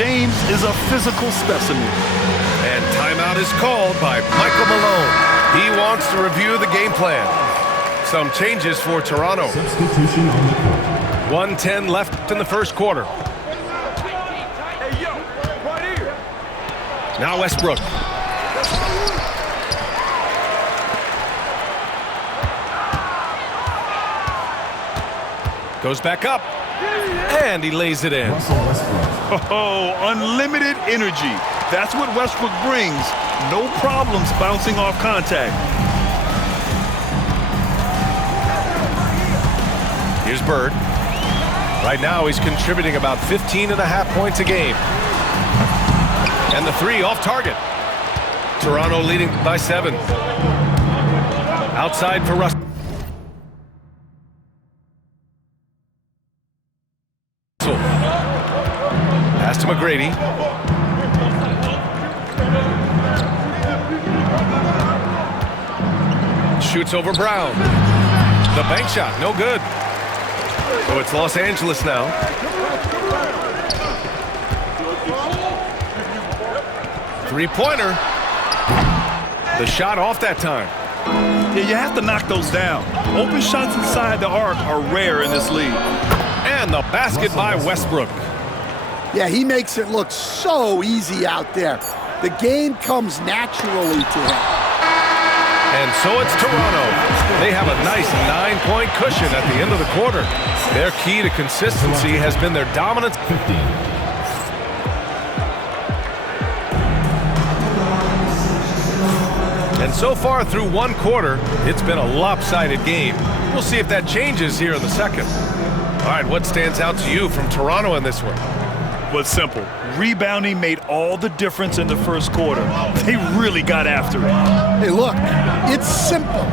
James is a physical specimen. And timeout is called by Michael Malone. He wants to review the game plan. Some changes for Toronto. Substitution on the court. 1:10 left in the first quarter. Now Westbrook. Goes back up. And he lays it in. Russell Westbrook. Oh, unlimited energy. That's what Westbrook brings. No problems bouncing off contact. Here's Bird. Right now he's contributing about 15.5 points a game. And the three off target. Toronto leading by 7. Outside for Russell. Pass to McGrady. Shoots over Brown. The bank shot, no good. So it's Los Angeles now. Three-pointer. The shot off that time. Yeah, you have to knock those down. Open shots inside the arc are rare in this league. And the basket by Westbrook. Yeah, he makes it look so easy out there. The game comes naturally to him. And so it's Toronto. They have a nice 9-point cushion at the end of the quarter. Their key to consistency has been their dominance. 15. And so far through one quarter, it's been a lopsided game. We'll see if that changes here in the second. All right, what stands out to you from Toronto in this one? Was simple. Rebounding made all the difference in the first quarter. They really got after it. Hey, look, it's simple.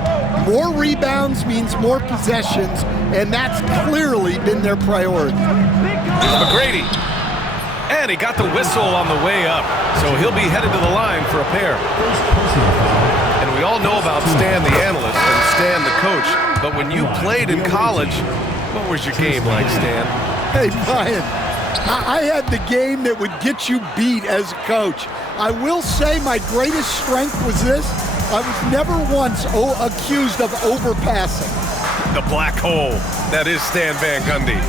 More rebounds means more possessions, and that's clearly been their priority. McGrady. And he got the whistle on the way up, so he'll be headed to the line for a pair. And we all know about Stan the analyst and Stan the coach, but when you played in college, what was your game like, Stan? Hey, Brian, I had the game that would get you beat as a coach. I will say my greatest strength was this. I was never once accused of overpassing. The black hole. That is Stan Van Gundy.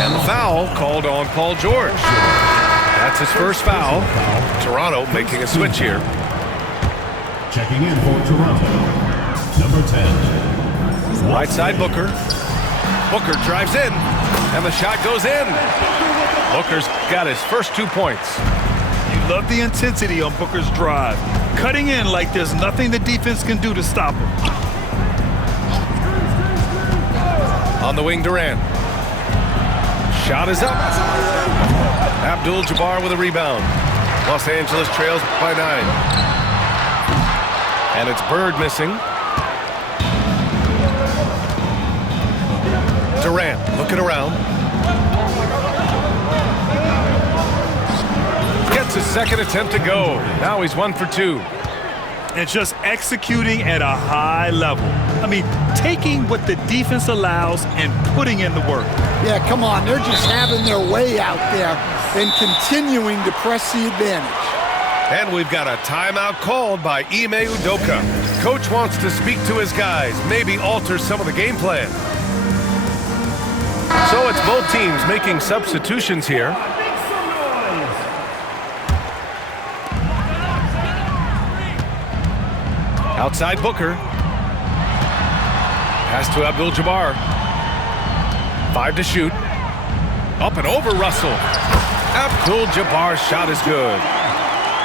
And the foul called on Paul George. That's his first foul. Toronto making a switch here. Checking in for Toronto. Number 10. Right side Booker. Booker drives in, and the shot goes in. Booker's got his first 2 points. You love the intensity on Booker's drive. Cutting in like there's nothing the defense can do to stop him. On the wing, Durant. Shot is up. Abdul-Jabbar with a rebound. Los Angeles trails by 9. And it's Bird missing. Durant looking around. Gets his second attempt to go. Now he's 1 for 2. And just executing at a high level. I mean, taking what the defense allows and putting in the work. Yeah, come on. They're just having their way out there and continuing to press the advantage. And we've got a timeout called by Ime Udoka. Coach wants to speak to his guys, maybe alter some of the game plan. So it's both teams making substitutions here. Outside Booker. Pass to Abdul-Jabbar. 5 to shoot. Up and over Russell. Abdul-Jabbar's shot is good.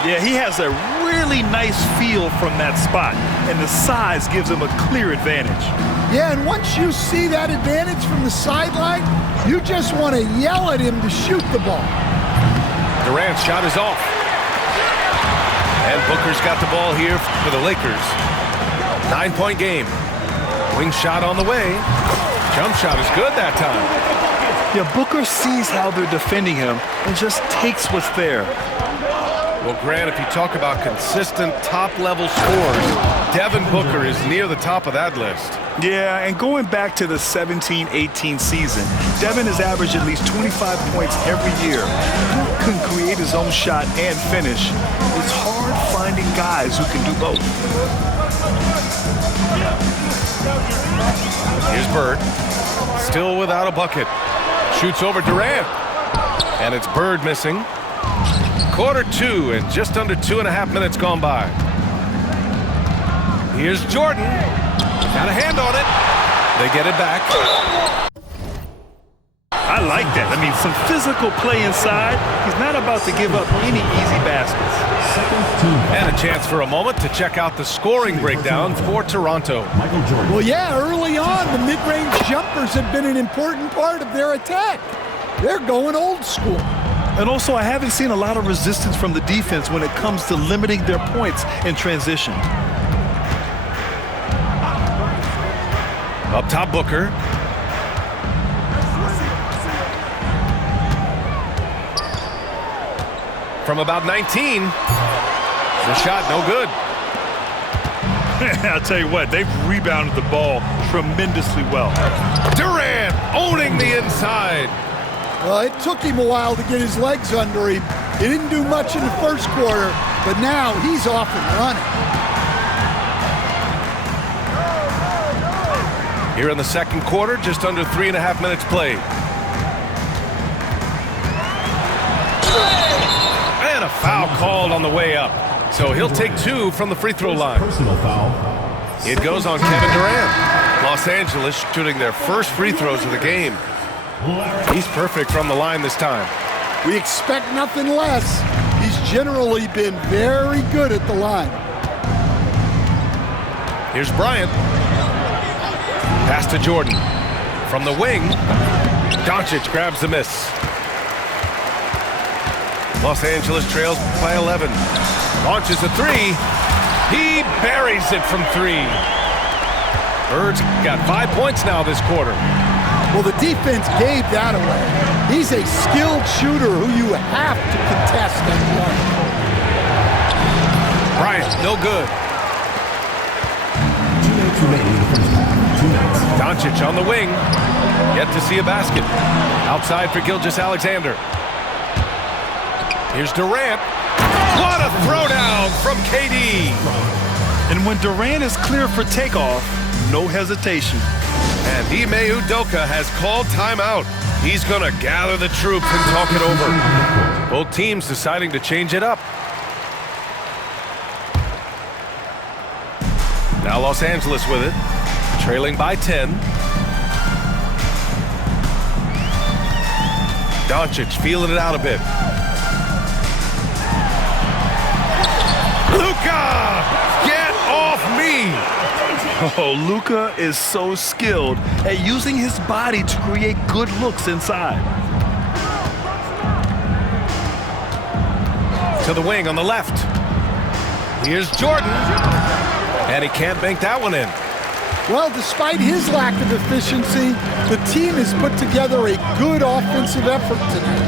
Yeah, he has a really nice feel from that spot, and the size gives him a clear advantage. Yeah, and once you see that advantage from the sideline, you just want to yell at him to shoot the ball. Durant's shot is off. And Booker's got the ball here for the Lakers. 9-point game. Wing shot on the way. Jump shot is good that time. Yeah, Booker sees how they're defending him and just takes what's there. Well, Grant, if you talk about consistent top-level scores, Devin Booker is near the top of that list. Yeah, and going back to the 17-18 season, Devin has averaged at least 25 points every year. Book can create his own shot and finish. It's hard finding guys who can do both. Here's Bird. Still without a bucket. Shoots over Durant. And it's Bird missing. Quarter 2 and just under 2.5 minutes gone by. Here's Jordan. Got a hand on it. They get it back. I like that. I mean, some physical play inside. He's not about to give up any easy baskets. And a chance for a moment to check out the scoring breakdown for Toronto. Michael Jordan. Well, yeah, early on, the mid-range jumpers have been an important part of their attack. They're going old school. And also, I haven't seen a lot of resistance from the defense when it comes to limiting their points in transition. Up top, Booker. From about 19. The shot no good. I'll tell you what, they've rebounded the ball tremendously well. Durant owning the inside. Well, it took him a while to get his legs under him. He didn't do much in the first quarter, but now he's off and running. Here in the second quarter, just under 3.5 minutes played. And a foul called on the way up. So he'll take 2 from the free throw line. Personal foul. It goes on Kevin Durant. Los Angeles shooting their first free throws of the game. He's perfect from the line this time. We expect nothing less. He's generally been very good at the line. Here's Bryant. Pass to Jordan. From the wing, Doncic grabs the miss. Los Angeles trails by 11. Launches a 3. He buries it from 3. Bird's got 5 points now this quarter. Well, the defense gave that away. He's a skilled shooter who you have to contest and run. Bryant, no good. 2 minutes remaining in the first half. 2 minutes. Doncic on the wing. Yet to see a basket. Outside for Gilgeous-Alexander. Here's Durant. What a throwdown from KD. And when Durant is clear for takeoff, no hesitation. And Ime Udoka has called timeout. He's going to gather the troops and talk it over. Both teams deciding to change it up. Now Los Angeles with it, trailing by 10. Doncic feeling it out a bit. Luka! Get off me! Oh, Luka is so skilled at using his body to create good looks inside. To the wing on the left. Here's Jordan. And he can't bank that one in. Well, despite his lack of efficiency, the team has put together a good offensive effort tonight.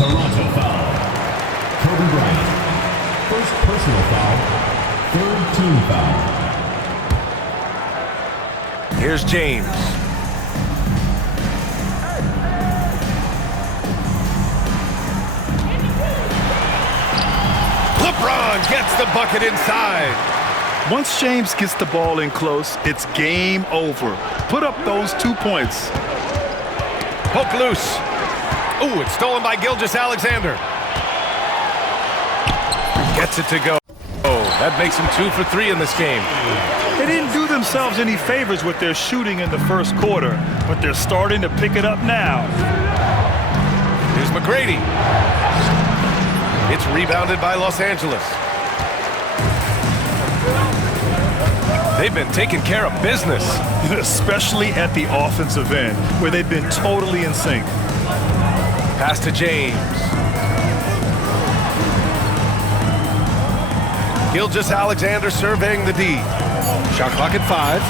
Toronto foul. Kobe Bryant. First personal foul. Third team foul. Here's James. LeBron gets the bucket inside. Once James gets the ball in close, it's game over. Put up those 2 points. Poke loose. Ooh, it's stolen by Gilgeous-Alexander. Gets it to go. Oh, that makes him 2 for 3 in this game. They didn't do themselves any favors with their shooting in the first quarter, but they're starting to pick it up now. Here's McGrady. It's rebounded by Los Angeles. They've been taking care of business. Especially at the offensive end, where they've been totally in sync. Pass to James. Gilgeous-Alexander surveying the D. Shot clock at 5.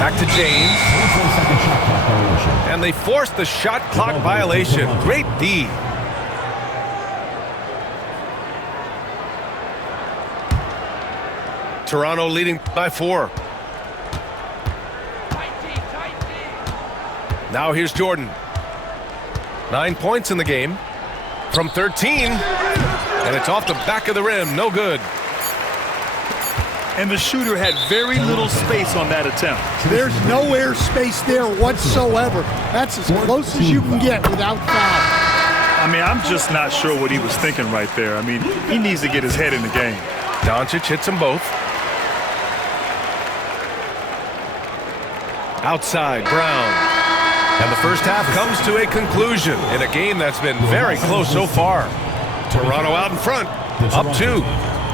Back to James. Second shot clock violation. And they forced the shot clock violation. Great D. Toronto leading by 4. Now here's Jordan. 9 points in the game from 13. And it's off the back of the rim. No good. And the shooter had very little space on that attempt. There's no air space there whatsoever. That's as close as you can get without foul. I mean, I'm just not sure what he was thinking right there. I mean, he needs to get his head in the game. Doncic hits them both. Outside, Brown. And the first half comes to a conclusion in a game that's been very close so far. Toronto out in front, up 2.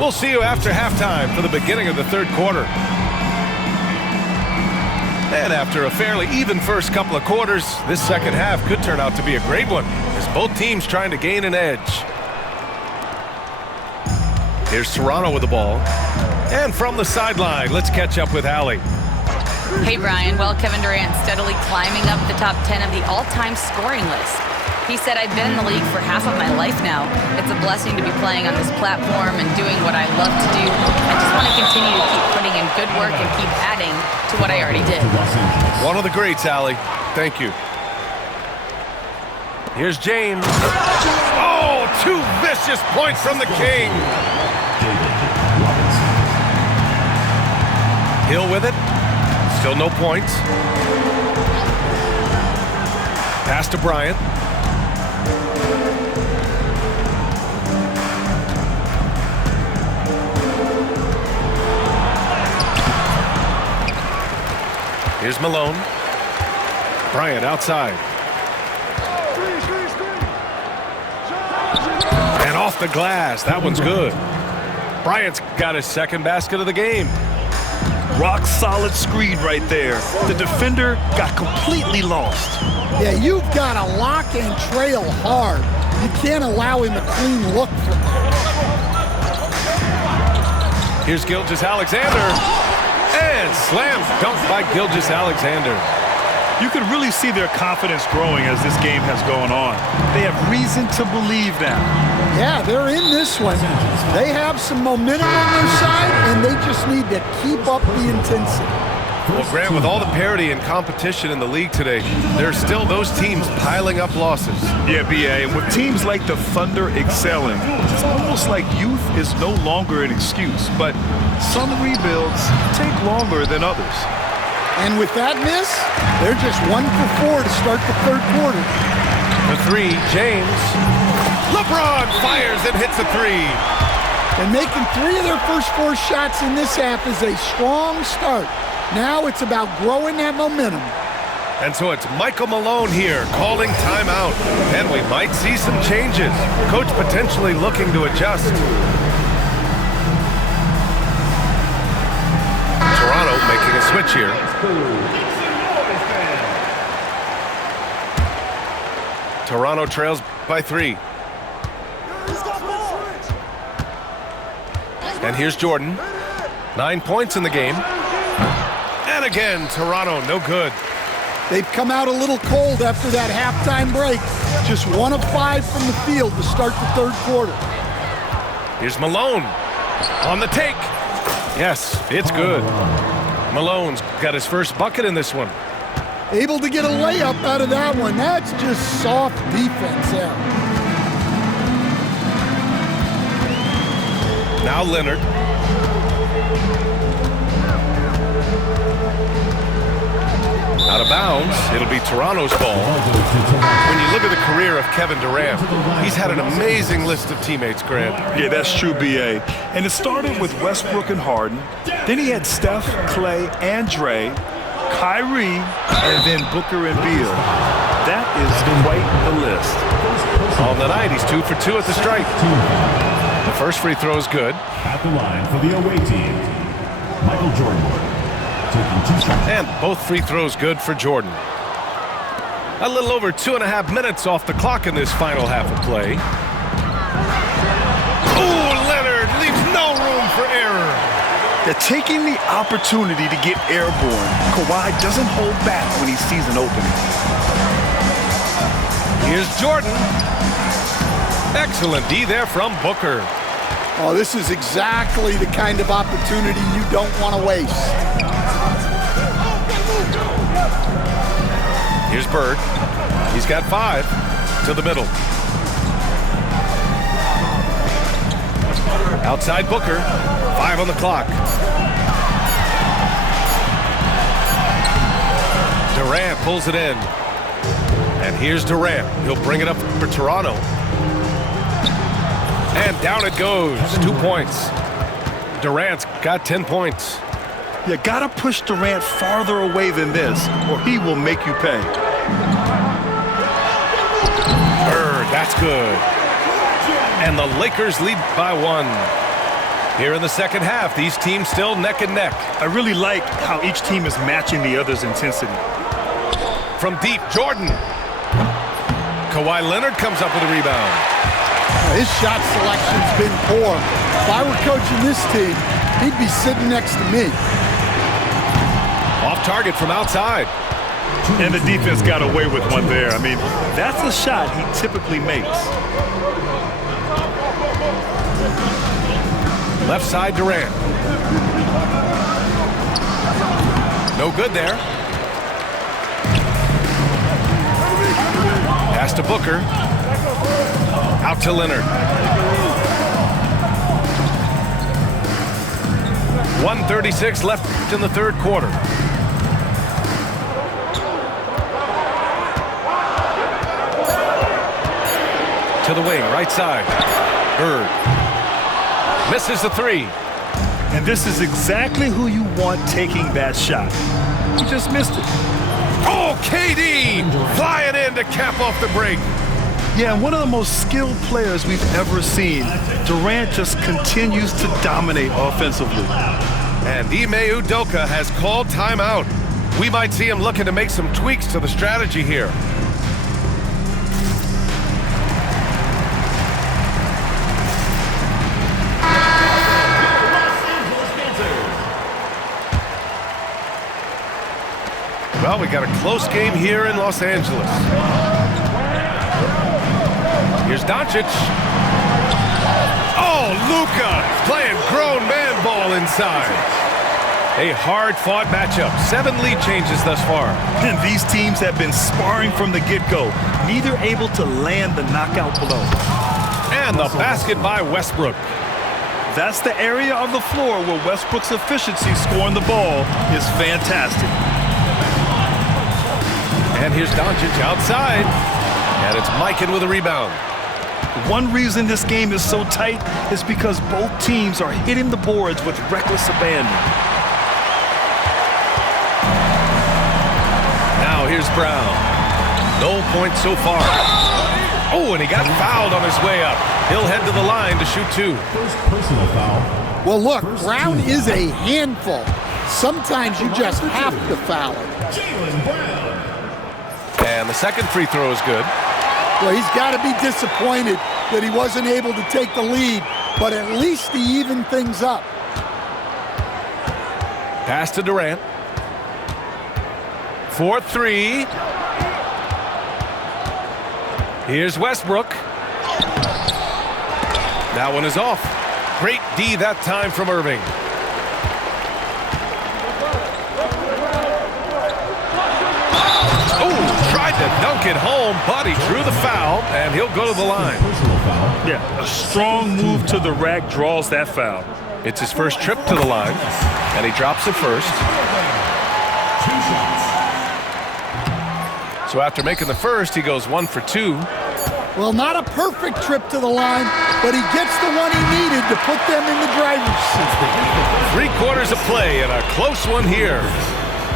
We'll see you after halftime for the beginning of the third quarter. And after a fairly even first couple of quarters, this second half could turn out to be a great one, as both teams trying to gain an edge. Here's Toronto with the ball. And from the sideline, let's catch up with Allie. Hey, Brian. Well, Kevin Durant steadily climbing up the top 10 of the all-time scoring list. He said, I've been in the league for half of my life now. It's a blessing to be playing on this platform and doing what I love to do. I just want to continue to keep putting in good work and keep adding to what I already did. One of the greats, Allie. Thank you. Here's James. Oh, 2 vicious points from the King. Hill with it. Still no points. Pass to Bryant. Here's Malone. Bryant outside. And off the glass. That one's good. Bryant's got his second basket of the game. Rock solid screen right there. The defender got completely lost. Yeah, you've got to lock and trail hard. You can't allow him a clean look from there. Here's Gilgeous-Alexander. And slam dunk by Gilgeous-Alexander. You can really see their confidence growing as this game has gone on. They have reason to believe now. Yeah, they're in this one. They have some momentum on their side, and they just need to keep up the intensity. Well, Grant, with all the parity and competition in the league today, there's still those teams piling up losses. Yeah, B.A., and with teams like the Thunder excelling, it's almost like youth is no longer an excuse, but some rebuilds take longer than others. And with that miss, they're just 1 for 4 to start the third quarter. The 3, James. LeBron fires and hits a 3. And making 3 of their first 4 shots in this half is a strong start. Now it's about growing that momentum. And so it's Michael Malone here calling timeout. And we might see some changes. Coach potentially looking to adjust. Toronto making a switch here. Toronto trails by 3. And here's Jordan. 9 points in the game. And again, Toronto, no good. They've come out a little cold after that halftime break. Just 1 of 5 from the field to start the third quarter. Here's Malone on the take. Yes, it's good. Malone's got his first bucket in this one. Able to get a layup out of that one. That's just soft defense there. Now Leonard. Out of bounds. It'll be Toronto's ball. When you look at the career of Kevin Durant, he's had an amazing list of teammates, Grant. Yeah, that's true, B.A. And it started with Westbrook and Harden. Then he had Steph, Clay, and Dre, Kyrie, and then Booker and Beal. That is quite the list. On the night, he's 2 for 2 at the stripe. The first free throw is good. At the line for the away team, Michael Jordan. Taking 2 shots. And both free throws good for Jordan. A little over 2.5 minutes off the clock in this final half of play. Oh, Leonard leaves no room for error. They're taking the opportunity to get airborne. Kawhi doesn't hold back when he sees an opening. Here's Jordan. Excellent D there from Booker. Oh, this is exactly the kind of opportunity you don't want to waste. Here's Bird. He's got 5 to the middle. Outside Booker. 5 on the clock. Durant pulls it in. And here's Durant. He'll bring it up for Toronto. And down it goes. 2 points. Durant's got 10 points. You gotta push Durant farther away than this, or he will make you pay. Bird, that's good. And the Lakers lead by 1. Here in the second half, these teams still neck and neck. I really like how each team is matching the other's intensity. From deep, Jordan. Kawhi Leonard comes up with a rebound. His shot selection's been poor. If I were coaching this team, he'd be sitting next to me. Off target from outside. And the defense got away with one there. I mean, that's a shot he typically makes. Left side, Durant. No good there. Pass to Booker. Out to Leonard. 1:36 left in the third quarter. To the wing, right side. Bird. Misses the 3. And this is exactly who you want taking that shot. He just missed it. Oh, KD flying in to cap off the break. Yeah, one of the most skilled players we've ever seen. Durant just continues to dominate offensively. And Ime Udoka has called timeout. We might see him looking to make some tweaks to the strategy here. Well, we got a close game here in Los Angeles. Here's Doncic. Oh, Luka playing grown man ball inside. A hard-fought matchup. 7 lead changes thus far. And these teams have been sparring from the get-go, neither able to land the knockout blow. And the basket by Westbrook. That's the area of the floor where Westbrook's efficiency scoring the ball is fantastic. And here's Doncic outside. And it's Mikan with a rebound. One reason this game is so tight is because both teams are hitting the boards with reckless abandon. Now here's Brown. No points so far. Oh, and he got fouled on his way up. He'll head to the line to shoot 2. First personal foul. Well, look, Brown is a handful. Sometimes you just have to foul him. Jaylen Brown. And the second free throw is good. Well, he's got to be disappointed that he wasn't able to take the lead, but at least he evened things up. Pass to Durant. 4-3. Here's Westbrook. That one is off. Great D that time from Irving. To dunk it home, but he drew the foul, and he'll go to the line. Personal foul. Yeah, a strong move to the rack draws that foul. It's his first trip to the line, and he drops it first. 2 shots. So after making the first, he goes 1 for 2. Well, not a perfect trip to the line, but he gets the one he needed to put them in the driver's seat. 3 quarters of play and a close one here.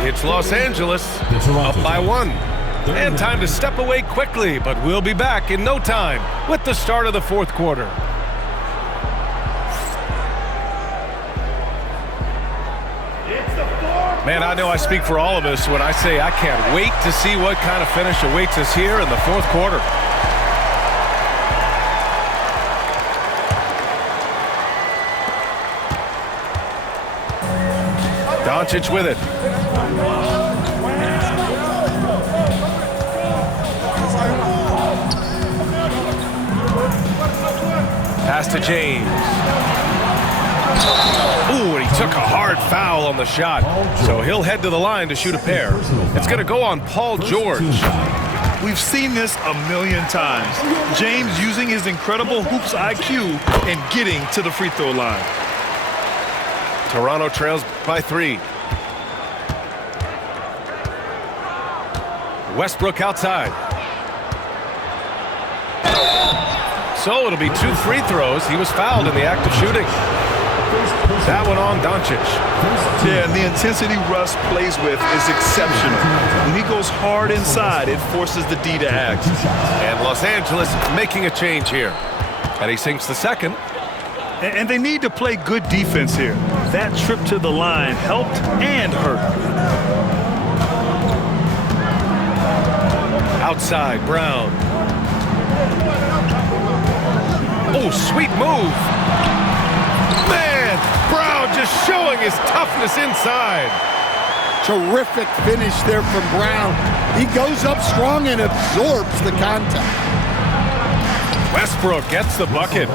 It's Los Angeles up by 1. And time to step away quickly, but we'll be back in no time with the start of the fourth quarter. Man, I know I speak for all of us when I say I can't wait to see what kind of finish awaits us here in the fourth quarter. Doncic with it. Pass to James. Ooh, and he took a hard foul on the shot. So he'll head to the line to shoot a pair. It's going to go on Paul George. We've seen this a million times. James using his incredible hoops IQ and getting to the free throw line. Toronto trails by 3. Westbrook outside. So it'll be 2 free throws. He was fouled in the act of shooting. That one on Doncic. Yeah, and the intensity Russ plays with is exceptional. When he goes hard inside, it forces the D to act. And Los Angeles making a change here. And he sinks the second. And they need to play good defense here. That trip to the line helped and hurt. Outside, Brown. Oh, sweet move. Man, Brown just showing his toughness inside. Terrific finish there from Brown. He goes up strong and absorbs the contact. Westbrook gets the bucket.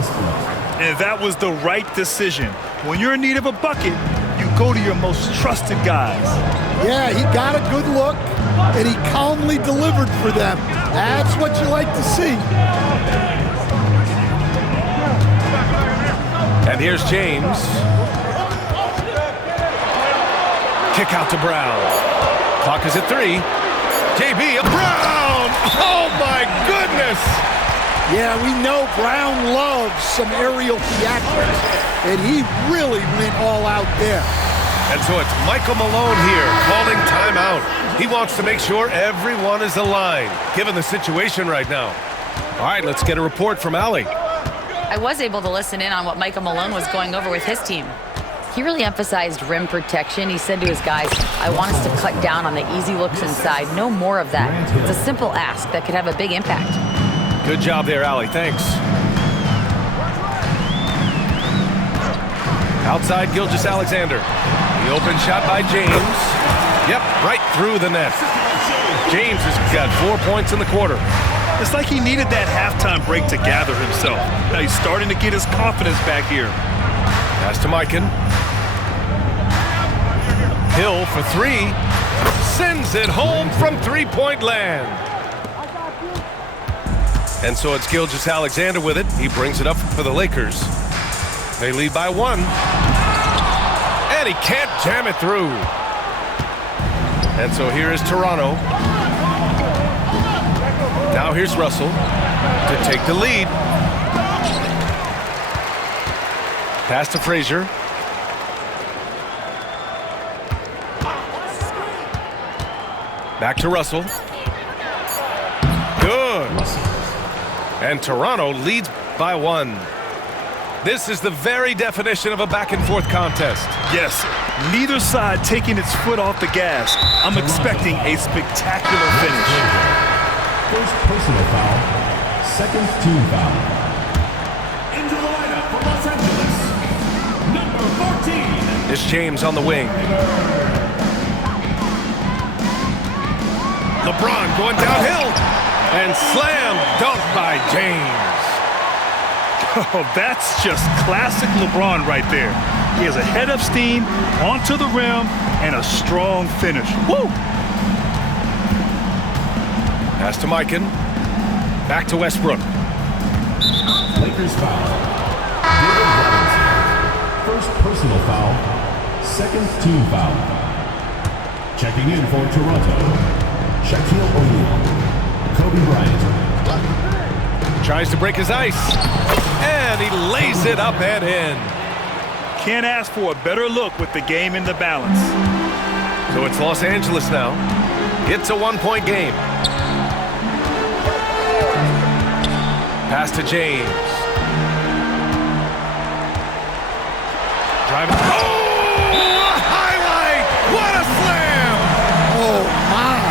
And that was the right decision. When you're in need of a bucket, you go to your most trusted guys. Yeah, he got a good look, and he calmly delivered for them. That's what you like to see. And here's James. Kick out to Brown. Clock is at 3. JB, Brown! Oh my goodness! Yeah, we know Brown loves some aerial theatrics, and he really went all out there. And so it's Michael Malone here calling timeout. He wants to make sure everyone is aligned, given the situation right now. All right, let's get a report from Allie. I was able to listen in on what Michael Malone was going over with his team. He really emphasized rim protection. He said to his guys, I want us to cut down on the easy looks inside. No more of that. It's a simple ask that could have a big impact. Good job there, Allie. Thanks. Outside, Gilgeous-Alexander. The open shot by James. Yep, right through the net. James has got 4 points in the quarter. It's like he needed that halftime break to gather himself. Now he's starting to get his confidence back here. Pass to Mikan. Hill for 3. Sends it home from three-point land. And so it's Gilgeous-Alexander with it. He brings it up for the Lakers. They lead by 1. And he can't jam it through. And so here is Toronto. Now here's Russell to take the lead. Pass to Frazier. Back to Russell. Good. And Toronto leads by 1. This is the very definition of a back-and-forth contest. Yes, neither side taking its foot off the gas. I'm expecting a spectacular finish. First personal foul, second team foul. Into the lineup for Los Angeles, number 14. It's James on the wing. LeBron going downhill. And slam dunk by James. Oh, that's just classic LeBron right there. He has a head of steam, onto the rim, and a strong finish. Woo! Pass to Mikan. Back to Westbrook. Lakers foul. David Robinson. First personal foul, second team foul. Checking in for Toronto, Shaquille O'Neal. Kobe Bryant. Tries to break his ice. And he lays it up and in. Can't ask for a better look with the game in the balance. So it's Los Angeles now. It's a 1-point game. Pass to James. Driving. Oh! A highlight! What a slam! Oh, my.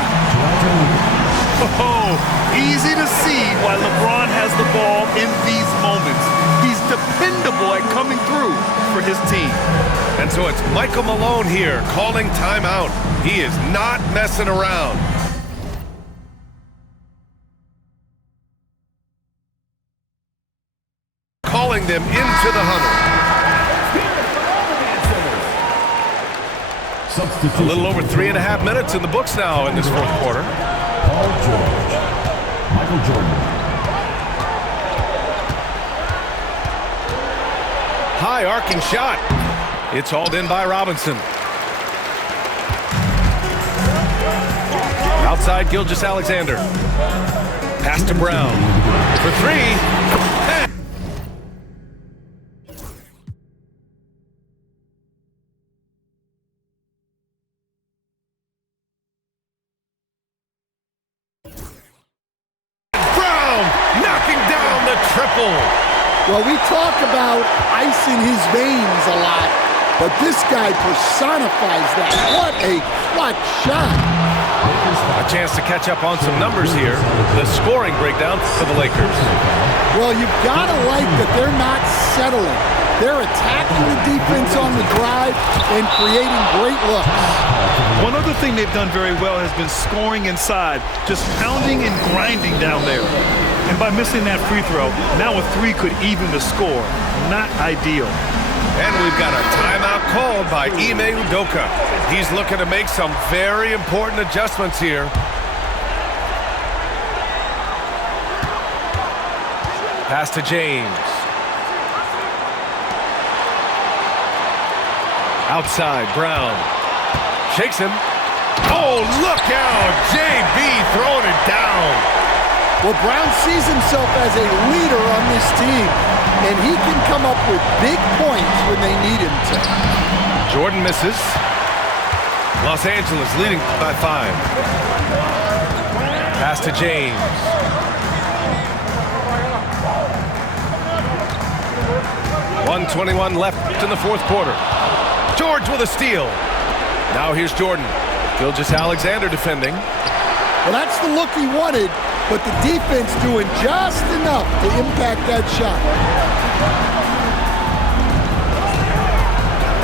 Oh, easy to see why LeBron has the ball in these moments. He's dependable at coming through for his team. And so it's Michael Malone here calling timeout. He is not messing around. Calling them into the huddle. Substitution. A little over 3.5 minutes in the books now in this fourth quarter. Paul George. Michael Jordan. High arcing shot. It's hauled in by Robinson. Outside Gilgeous-Alexander. Pass to Brown. For three. Brown knocking down the triple. Well, we talk about ice in his veins a lot, but this guy personifies that. What a clutch shot. A chance to catch up on some numbers here. The scoring breakdown for the Lakers. Well, you've got to like that they're not settling. They're attacking the defense on the drive and creating great looks. One other thing they've done very well has been scoring inside, just pounding and grinding down there. And by missing that free throw, now a three could even the score. Not ideal. And we've got a timeout called by Ime Udoka. He's looking to make some very important adjustments here. Pass to James. Outside, Brown. Shakes him. Oh, look out! JB throwing it down. Well, Brown sees himself as a leader on this team, and he can come up with big points when they need him to. Jordan misses. Los Angeles leading by 5. Pass to James. .121 left in the fourth quarter. George with a steal. Now here's Jordan. Gilgeous-Alexander defending. Well, that's the look he wanted, but the defense doing just enough to impact that shot.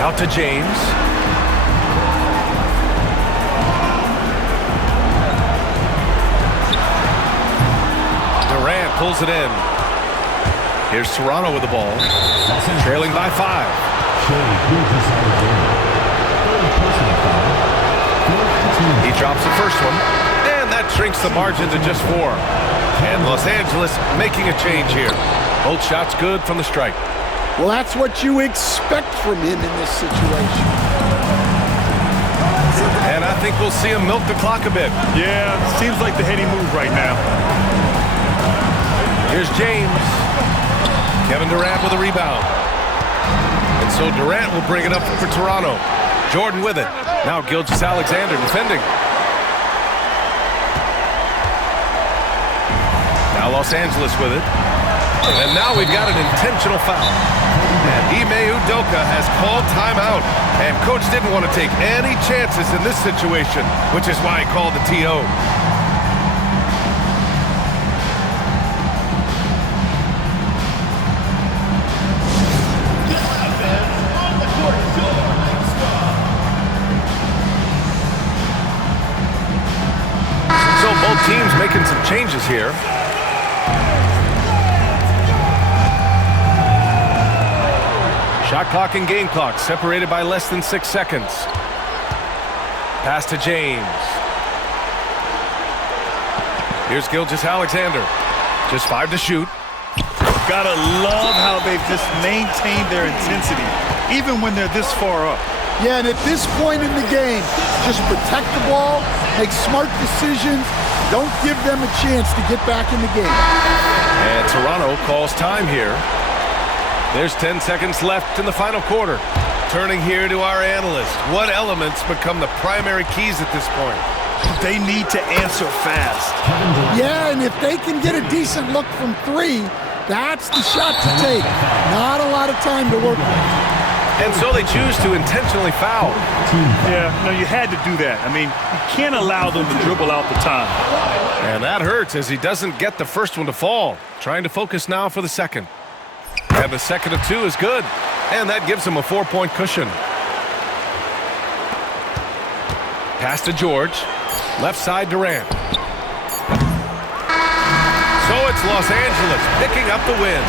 Out to James. Durant pulls it in. Here's Toronto with the ball. Trailing by 5. He drops the first one, and that shrinks the margin to just 4. And Los Angeles making a change here. Both shots good from the strike. Well, that's what you expect from him in this situation. And I think we'll see him milk the clock a bit. Yeah, seems like the heady move right now. Here's James. Kevin Durant with a rebound. And so Durant will bring it up for Toronto. Jordan with it. Now Gilgeous-Alexander defending. Now Los Angeles with it. And now we've got an intentional foul. And Ime Udoka has called timeout. And coach didn't want to take any chances in this situation, which is why he called the TO. So both teams making some changes here. Shot clock and game clock separated by less than 6 seconds. Pass to James. Here's Gilgeous-Alexander. Just 5 to shoot. Gotta love how they've just maintained their intensity, even when they're this far up. Yeah, and at this point in the game, just protect the ball, make smart decisions, don't give them a chance to get back in the game. And Toronto calls time here. There's 10 seconds left in the final quarter. Turning here to our analyst. What elements become the primary keys at this point? They need to answer fast. Yeah, and if they can get a decent look from 3, that's the shot to take. Not a lot of time to work with. And so they choose to intentionally foul. Yeah, no, you had to do that. I mean, you can't allow them to dribble out the time. And that hurts as he doesn't get the first one to fall. Trying to focus now for the second. And the second of 2 is good. And that gives him a 4-point cushion. Pass to George. Left side Durant. So it's Los Angeles picking up the win.